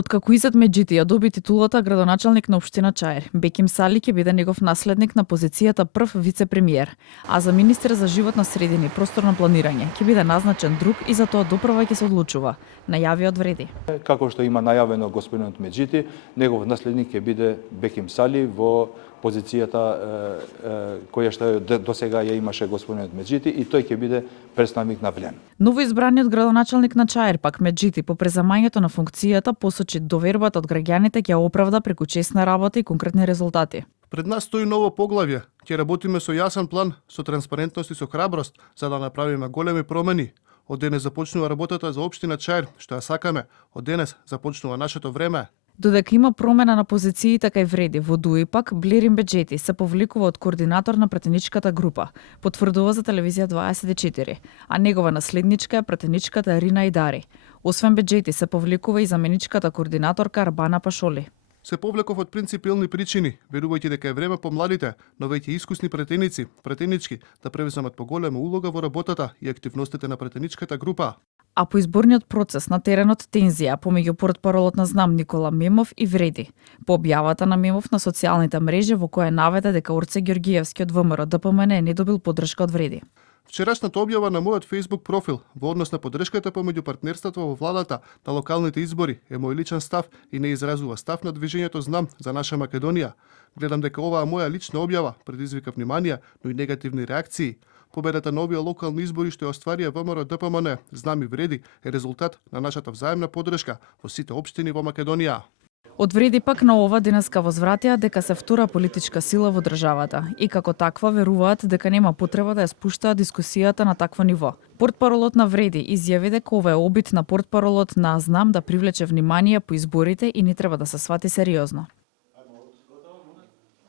Откако Изет Меджити ја доби титулата градоначалник на општина Чаир, Беким Сали ќе биде негов наследник на позицијата прв вице-премиер, а за министер за животна средина и просторно планирање ќе биде назначен друг и за тоа допрва ќе се одлучува, најави од Вреди. Како што има најавено господинот Меджити, негов наследник ќе биде Беким Сали во позицијата која што досега ја имаше господинот Меджити и тој ќе биде представник на Влен. Новоизбраниот градоначалник на Чаир пак Меджити по преземањето на функцијата посочи довербата од граѓаните ќе оправда преку честна работа и конкретни резултати. Пред нас стои ново поглавје. Ќе работиме со јасен план, со транспарентност и со храброст, за да направиме големи промени. Од денес започнува работата за општина Чаир, што ја сакаме. Од денес започнува нашето време. Додека има промена на позициите кај Вреди, во Дуи пак Блерин Беџети се повликува од координатор на пратеничката група, потврдува за телевизија 24, а негова наследничка е пратеничката Рина Идари. Освен Беџети се повликува и заменичката координаторка Арбана Пашоли. Се повлеков од принципилни причини, верувајќи дека е време помладите, но веќе искусни пратеници, пратенички да превземат поголема улога во работата и активностите на пратеничката група. А по изборниот процес на теренот тензија помеѓу портпаролот на Знам Никола Мемов и Вреди. По објавата на Мемов на социјалните мрежи во која наведе дека Орце Ѓоргиевски од ВМРО ДПМН не добил поддршка од Вреди. Вчерашната објава на мојот Facebook профил во однос на поддршката помеѓу партнерството во владата на локалните избори е мој личен став и не изразува став на движењето Знам за наша Македонија. Гледам дека оваа моја лична објава предизвика внимание, но и негативни реакции. Победата на овие локални избори што ја остварија ВМРО ДПМН, Знам и Вреди е резултат на нашата взаемна поддршка во сите општини во Македонија. Од Вреди пак на ова денеска возвратија дека се втора политичка сила во државата и како таква веруваат дека нема потреба да ја спуштаат дискусијата на такво ниво. Портпаролот на Вреди изјави дека ова е обид на портпаролот на Знам да привлече внимание по изборите и не треба да се свати сериозно.